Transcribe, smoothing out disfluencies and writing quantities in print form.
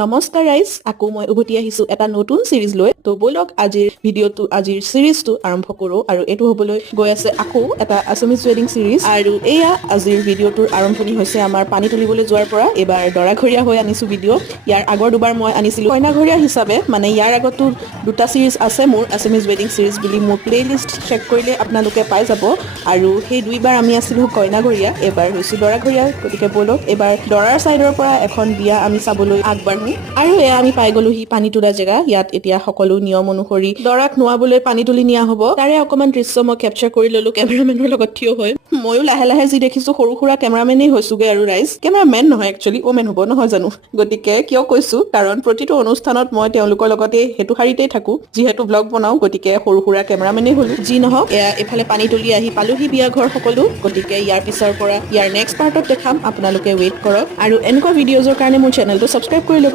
নমস্কাৰ ৰাইজ, আকৌ মই উভতি আহিছো এটা নতুন সিৰিজ লৈ। তো বলক আজিৰ সিৰিজটো আৰম্ভ কৰো আৰু এইটো হ'বলৈ গৈ আছে আকৌ এটা আছামিজ ৱেডিং সিৰিজ। আৰু এয়া আজিৰ ভিডিঅ'টোৰ আৰম্ভণি হৈছে আমাৰ পানী তুলিবলৈ যোৱাৰ পৰা। এবাৰ দৰাঘৰীয়া হৈ আনিছো ভিডিঅ'। ইয়াৰ আগৰ দুবাৰ মই আনিছিলো কইনাঘৰীয়া হিচাপে, মানে ইয়াৰ আগতো দুটা সিৰিজ আছে মোৰ আছামিজ ৱেডিং সিৰিজ বুলি। মোৰ প্লেলিষ্ট চেক কৰিলে আপোনালোকে পাই যাব। আৰু সেই দুইবাৰ আমি আছিলো কইনাঘৰীয়া, এবাৰ হৈছো দৰাঘৰীয়া। গতিকে বলক এবাৰ দৰাৰ চাইডৰ পৰা এখন বিয়া আমি চাবলৈ আগবাঢ়ো। আৰু এয়া আমি পাই গলোহি পানী তোলা জেগা। ইয়াত এতিয়া সকলো নিয়ম অনুসৰি দৰাক নোৱাবলৈ পানী তুলি নিয়া হব। তাৰে অকমান দৃশ্য মই কেপচাৰ কৰি ললো কেমেৰামেনৰ লগত থিয় হৈ। ময়ো লাহে লাহে যি দেখিছো সৰু সুৰা কেমেৰামেনেই হৈছোগে আৰু ৰাইজ। কেমেৰামেন নহয়, একচুৱেলি ওমেন হ'ব নহয় জানো। গতিকে কিয় কৈছো, কাৰণ প্ৰতিটো অনুষ্ঠানত মই তেওঁলোকৰ লগতে সেইটো শাৰীতেই থাকো, যিহেতু ব্লগ বনাও। গতিকে সৰু সুৰা কেমেৰামেনেই হলো। যি নহওক, এয়া এফালে পানী তুলি আহি পালোহি বিয়া ঘৰ সকলো। গতিকে ইয়াৰ পিছৰ পৰা ইয়াৰ নেক্সট পাৰ্টত দেখাম, আপোনালোকে ৱেইট কৰক। আৰু এনেকুৱা ভিডিঅ'জৰ কাৰণে মোৰ চেনেলটো ছাবস্ক্ৰাইব কৰি ল'ব।